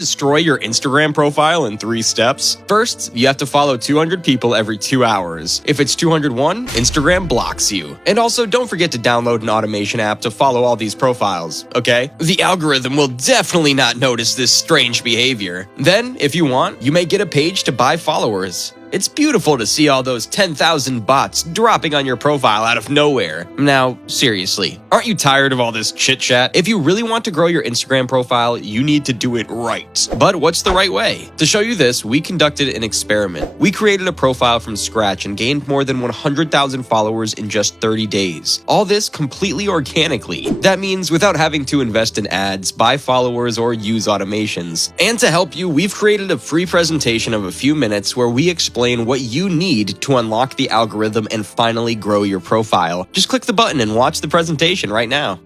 Destroy your Instagram profile in 3 steps. First, you have to follow 200 people every 2 hours. If it's 201, Instagram blocks you. And also, don't forget to download an automation app to follow all these profiles, okay? The algorithm will definitely not notice this strange behavior. Then, if you want, you may get a page to buy followers. It's beautiful to see all those 10,000 bots dropping on your profile out of nowhere. Now, seriously, aren't you tired of all this chit-chat? If you really want to grow your Instagram profile, you need to do it right. But what's the right way? To show you this, we conducted an experiment. We created a profile from scratch and gained more than 100,000 followers in just 30 days. All this completely organically. That means without having to invest in ads, buy followers, or use automations. And to help you, we've created a free presentation of a few minutes where we explain what you need to unlock the algorithm and finally grow your profile. Just click the button and watch the presentation right now.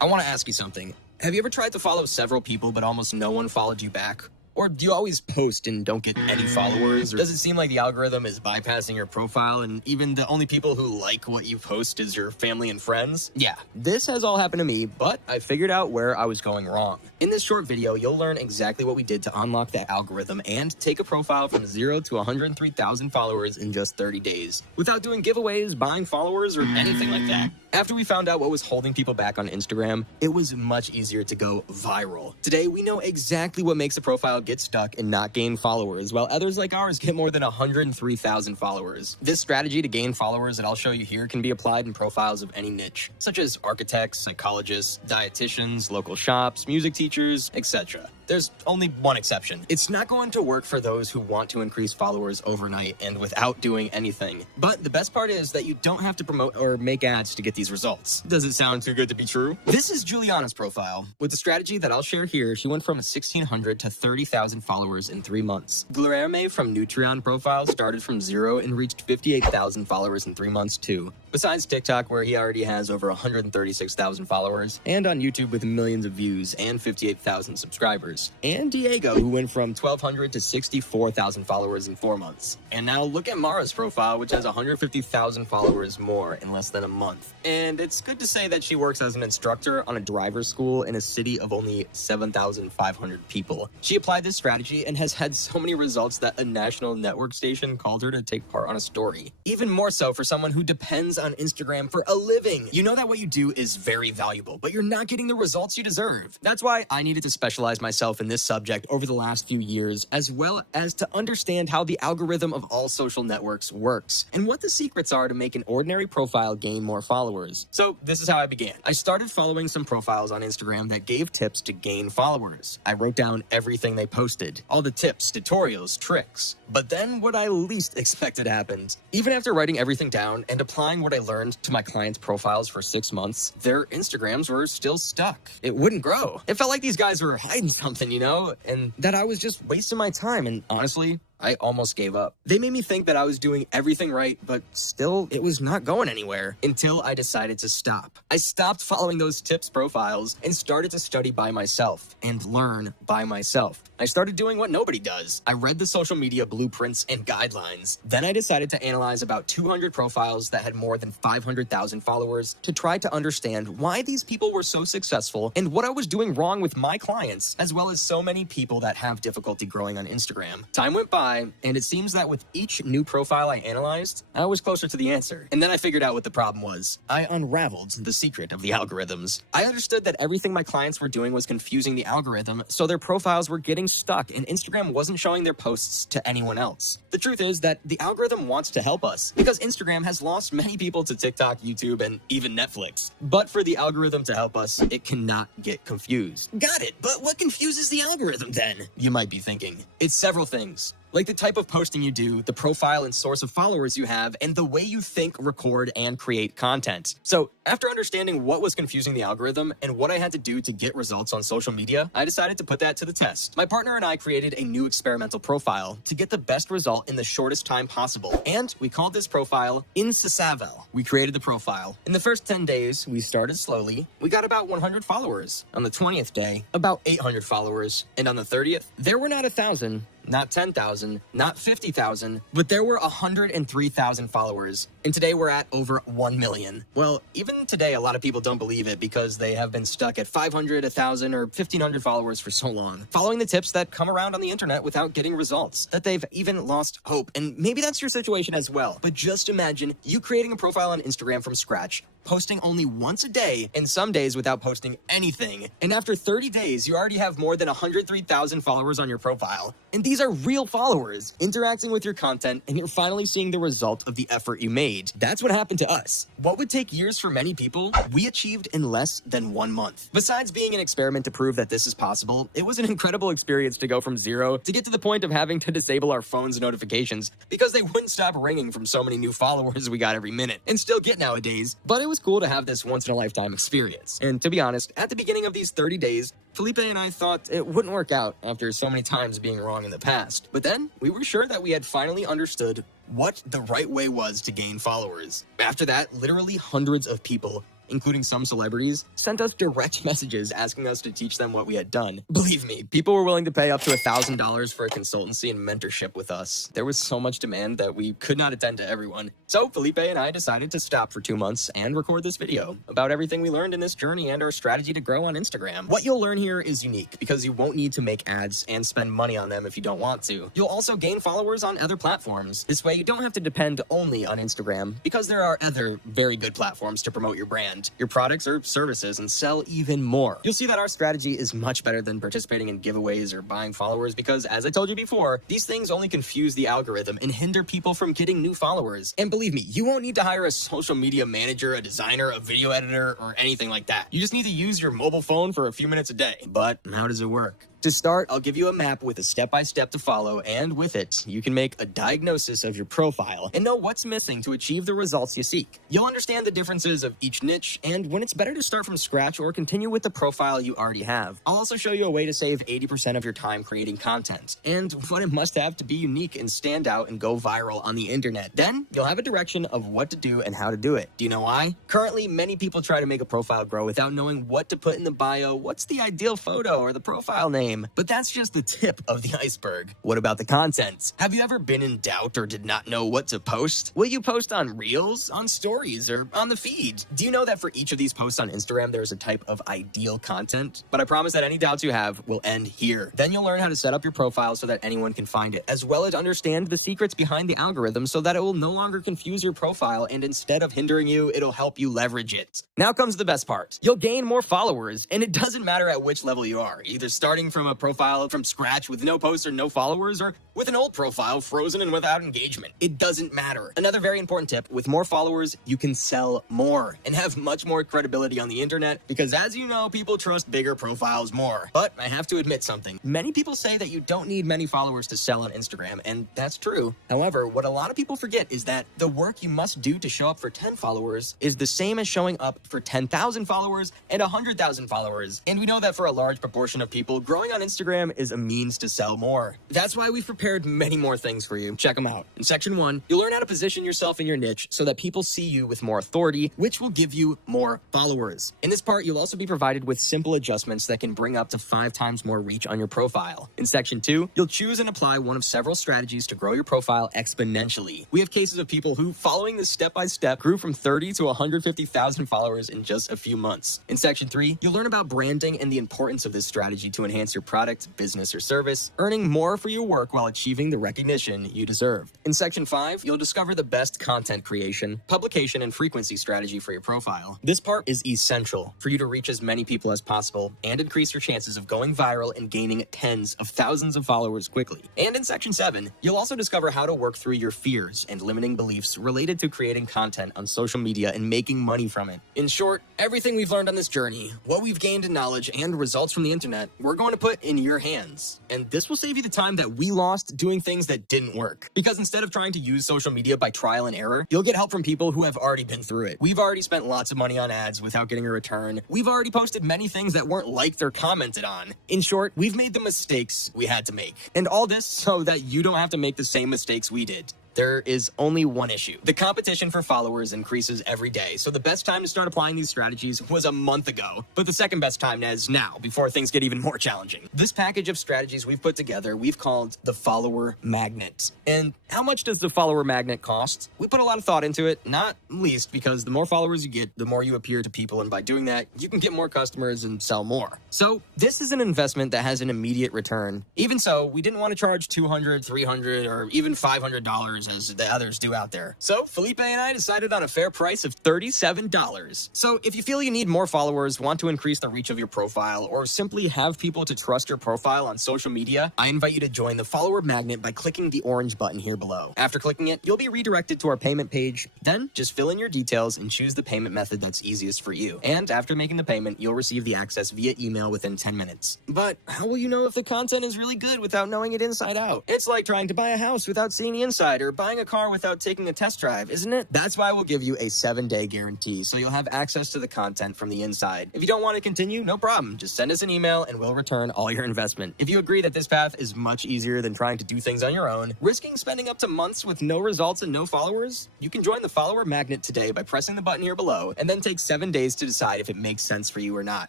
I want to ask you something. Have you ever tried to follow several people but almost no one followed you back? Or do you always post and don't get any followers? Or does it seem like the algorithm is bypassing your profile and even the only people who like what you post is your family and friends? Yeah, this has all happened to me, but I figured out where I was going wrong. In this short video, you'll learn exactly what we did to unlock that algorithm and take a profile from 0 to 103,000 followers in just 30 days, without doing giveaways, buying followers, or anything like that. After we found out what was holding people back on Instagram, it was much easier to go viral. Today, we know exactly what makes a profile get stuck and not gain followers, while others like ours get more than 103,000 followers. This strategy to gain followers that I'll show you here can be applied in profiles of any niche, such as architects, psychologists, dietitians, local shops, music teachers, etc. There's only one exception. It's not going to work for those who want to increase followers overnight and without doing anything. But the best part is that you don't have to promote or make ads to get these results. Does it sound too good to be true? This is Juliana's profile. With the strategy that I'll share here, she went from 1,600 to 30,000 followers in 3 months. Guilherme from Nutrion profile started from 0 and reached 58,000 followers in 3 months too. Besides TikTok, where he already has over 136,000 followers, and on YouTube with millions of views and 58,000 subscribers. And Diego, who went from 1,200 to 64,000 followers in 4 months. And now look at Mara's profile, which has 150,000 followers more in less than a month. And it's good to say that she works as an instructor on a driver's school in a city of only 7,500 people. She applied this strategy and has had so many results that a national network station called her to take part on a story. Even more so for someone who depends on Instagram for a living. You know that what you do is very valuable, but you're not getting the results you deserve. That's why I needed to specialize myself in this subject over the last few years, as well as to understand how the algorithm of all social networks works, and what the secrets are to make an ordinary profile gain more followers. So this is how I began. I started following some profiles on Instagram that gave tips to gain followers. I wrote down everything they posted, all the tips, tutorials, tricks. But then what I least expected happened. Even after writing everything down and applying what I learned to my clients' profiles for 6 months, their Instagrams were still stuck. It wouldn't grow. It felt like these guys were hiding something, you know, and that I was just wasting my time, and honestly, I almost gave up. They made me think that I was doing everything right, but still, it was not going anywhere until I decided to stop. I stopped following those tips profiles and started to study by myself and learn by myself. I started doing what nobody does. I read the social media blueprints and guidelines. Then I decided to analyze about 200 profiles that had more than 500,000 followers to try to understand why these people were so successful and what I was doing wrong with my clients, as well as so many people that have difficulty growing on Instagram. Time went by, and it seems that with each new profile I analyzed, I was closer to the answer. And then I figured out what the problem was. I unraveled the secret of the algorithms. I understood that everything my clients were doing was confusing the algorithm, so their profiles were getting stuck and Instagram wasn't showing their posts to anyone else. The truth is that the algorithm wants to help us because Instagram has lost many people to TikTok, YouTube, and even Netflix. But for the algorithm to help us, it cannot get confused. Got it, but what confuses the algorithm then? You might be thinking. It's several things. Like the type of posting you do, the profile and source of followers you have, and the way you think, record, and create content. So after understanding what was confusing the algorithm and what I had to do to get results on social media, I decided to put that to the test. My partner and I created a new experimental profile to get the best result in the shortest time possible. And we called this profile Insasavel. We created the profile. In the first 10 days, we started slowly. We got about 100 followers. On the 20th day, about 800 followers. And on the 30th, there were not 1,000, not 10,000, not 50,000, but there were 103,000 followers. And today we're at over 1 million. Well, even today, a lot of people don't believe it because they have been stuck at 500, 1,000, or 1,500 followers for so long, following the tips that come around on the internet without getting results, that they've even lost hope. And maybe that's your situation as well. But just imagine you creating a profile on Instagram from scratch, posting only once a day, and some days without posting anything. And after 30 days, you already have more than 103,000 followers on your profile. And these are real followers interacting with your content, and you're finally seeing the result of the effort you made. That's what happened to us. What would take years for many people, we achieved in less than 1 month. Besides being an experiment to prove that this is possible, it was an incredible experience to go from zero to get to the point of having to disable our phone's notifications because they wouldn't stop ringing from so many new followers we got every minute, and still get nowadays. But it was cool to have this once-in-a-lifetime experience. And to be honest, at the beginning of these 30 days, Felipe and I thought it wouldn't work out after so many times being wrong in the past. But then, we were sure that we had finally understood what the right way was to gain followers. After that, literally hundreds of people, including some celebrities, sent us direct messages asking us to teach them what we had done. Believe me, people were willing to pay up to $1,000 for a consultancy and mentorship with us. There was so much demand that we could not attend to everyone. So Felipe and I decided to stop for 2 months and record this video about everything we learned in this journey and our strategy to grow on Instagram. What you'll learn here is unique because you won't need to make ads and spend money on them if you don't want to. You'll also gain followers on other platforms. This way you don't have to depend only on Instagram because there are other very good platforms to promote your brand, your products or services, and sell even more. You'll see that our strategy is much better than participating in giveaways or buying followers because, as I told you before, these things only confuse the algorithm and hinder people from getting new followers. And believe me, you won't need to hire a social media manager, a designer, a video editor, or anything like that. You just need to use your mobile phone for a few minutes a day. But how does it work? To start, I'll give you a map with a step-by-step to follow, and with it, you can make a diagnosis of your profile and know what's missing to achieve the results you seek. You'll understand the differences of each niche and when it's better to start from scratch or continue with the profile you already have. I'll also show you a way to save 80% of your time creating content and what it must have to be unique and stand out and go viral on the internet. Then, you'll have a direction of what to do and how to do it. Do you know why? Currently, many people try to make a profile grow without knowing what to put in the bio, what's the ideal photo, or the profile name. But that's just the tip of the iceberg. What about the content? Have you ever been in doubt or did not know what to post? Will you post on Reels, on Stories, or on the feed? Do you know that for each of these posts on Instagram, there's a type of ideal content? But I promise that any doubts you have will end here. Then you'll learn how to set up your profile so that anyone can find it, as well as understand the secrets behind the algorithm so that it will no longer confuse your profile, and instead of hindering you, it'll help you leverage it. Now comes the best part. You'll gain more followers, and it doesn't matter at which level you are, either starting from a profile from scratch with no posts or no followers, or with an old profile frozen and without engagement. It doesn't matter. Another very important tip, with more followers, you can sell more and have much more credibility on the internet because, as you know, people trust bigger profiles more. But I have to admit something. Many people say that you don't need many followers to sell on Instagram, and that's true. However, what a lot of people forget is that the work you must do to show up for 10 followers is the same as showing up for 10,000 followers and 100,000 followers. And we know that for a large proportion of people, growing on Instagram is a means to sell more. That's why we've prepared many more things for you. Check them out. In section 1, you'll learn how to position yourself in your niche so that people see you with more authority, which will give you more followers. In this part, you'll also be provided with simple adjustments that can bring up to 5 times more reach on your profile. In section 2, you'll choose and apply one of several strategies to grow your profile exponentially. We have cases of people who, following this step-by-step, grew from 30 to 150,000 followers in just a few months. In section 3, you'll learn about branding and the importance of this strategy to enhance your product, business, or service, earning more for your work while achieving the recognition you deserve. In section 5, you'll discover the best content creation, publication, and frequency strategy for your profile. This part is essential for you to reach as many people as possible and increase your chances of going viral and gaining tens of thousands of followers quickly. And in section 7, you'll also discover how to work through your fears and limiting beliefs related to creating content on social media and making money from it. In short, everything we've learned on this journey, what we've gained in knowledge and results from the internet, we're going to put in your hands. And this will save you the time that we lost doing things that didn't work. Because instead of trying to use social media by trial and error, you'll get help from people who have already been through it. We've already spent lots of money on ads without getting a return. We've already posted many things that weren't liked or commented on. In short, we've made the mistakes we had to make. And all this so that you don't have to make the same mistakes we did. There is only one issue. The competition for followers increases every day, so the best time to start applying these strategies was a month ago, but the second best time is now, before things get even more challenging. This package of strategies we've put together, we've called the follower magnet. And how much does the follower magnet cost? We put a lot of thought into it, not least because the more followers you get, the more you appear to people, and by doing that, you can get more customers and sell more. So this is an investment that has an immediate return. Even so, we didn't want to charge $200, $300, or even $500 as the others do out there. So Felipe and I decided on a fair price of $37. So if you feel you need more followers, want to increase the reach of your profile, or simply have people to trust your profile on social media, I invite you to join the follower magnet by clicking the orange button here below. After clicking it, you'll be redirected to our payment page. Then just fill in your details and choose the payment method that's easiest for you. And after making the payment, you'll receive the access via email within 10 minutes. But how will you know if the content is really good without knowing it inside out? It's like trying to buy a house without seeing the inside, or buying a car without taking a test drive, isn't it? That's why we'll give you a 7-day guarantee, so you'll have access to the content from the inside. If you don't want to continue, no problem. Just send us an email and we'll return all your investment. If you agree that this path is much easier than trying to do things on your own, risking spending up to months with no results and no followers, you can join the follower magnet today by pressing the button here below, and then take 7 days to decide if it makes sense for you or not.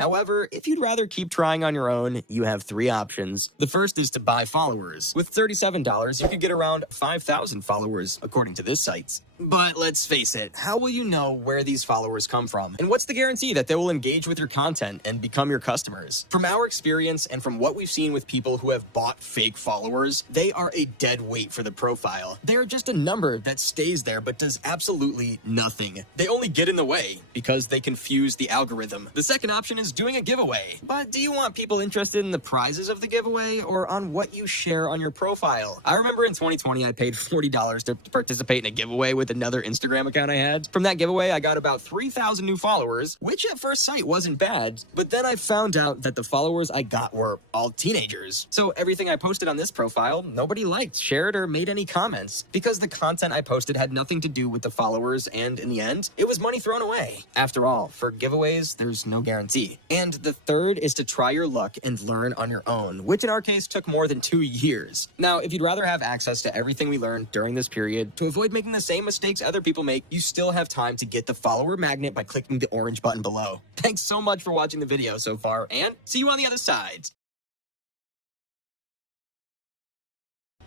However, if you'd rather keep trying on your own, you have 3 options. The first is to buy followers. With $37, you could get around 5,000 followers, according to this site. But let's face it, how will you know where these followers come from? And what's the guarantee that they will engage with your content and become your customers? From our experience and from what we've seen with people who have bought fake followers, they are a dead weight for the profile. They are just a number that stays there but does absolutely nothing. They only get in the way because they confuse the algorithm. The second option is doing a giveaway. But do you want people interested in the prizes of the giveaway or on what you share on your profile? I remember in 2020, I paid $40 to participate in a giveaway with another Instagram account I had. From that giveaway, I got about 3,000 new followers, which at first sight wasn't bad, but then I found out that the followers I got were all teenagers. So everything I posted on this profile, nobody liked, shared, or made any comments, because the content I posted had nothing to do with the followers, and in the end, it was money thrown away. After all, for giveaways, there's no guarantee. And the third is to try your luck and learn on your own, which in our case took more than 2 years. Now, if you'd rather have access to everything we learned during this period, to avoid making the same mistakes other people make, you still have time to get the follower magnet by clicking the orange button below. Thanks so much for watching the video so far, and see you on the other side.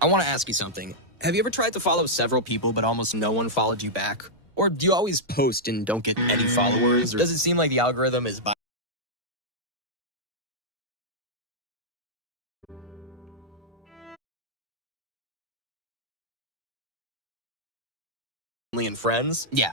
I want to ask you something. Have you ever tried to follow several people but almost no one followed you back? Or do you always post and don't get any followers? Or does it seem like the algorithm is only in friends? Yeah,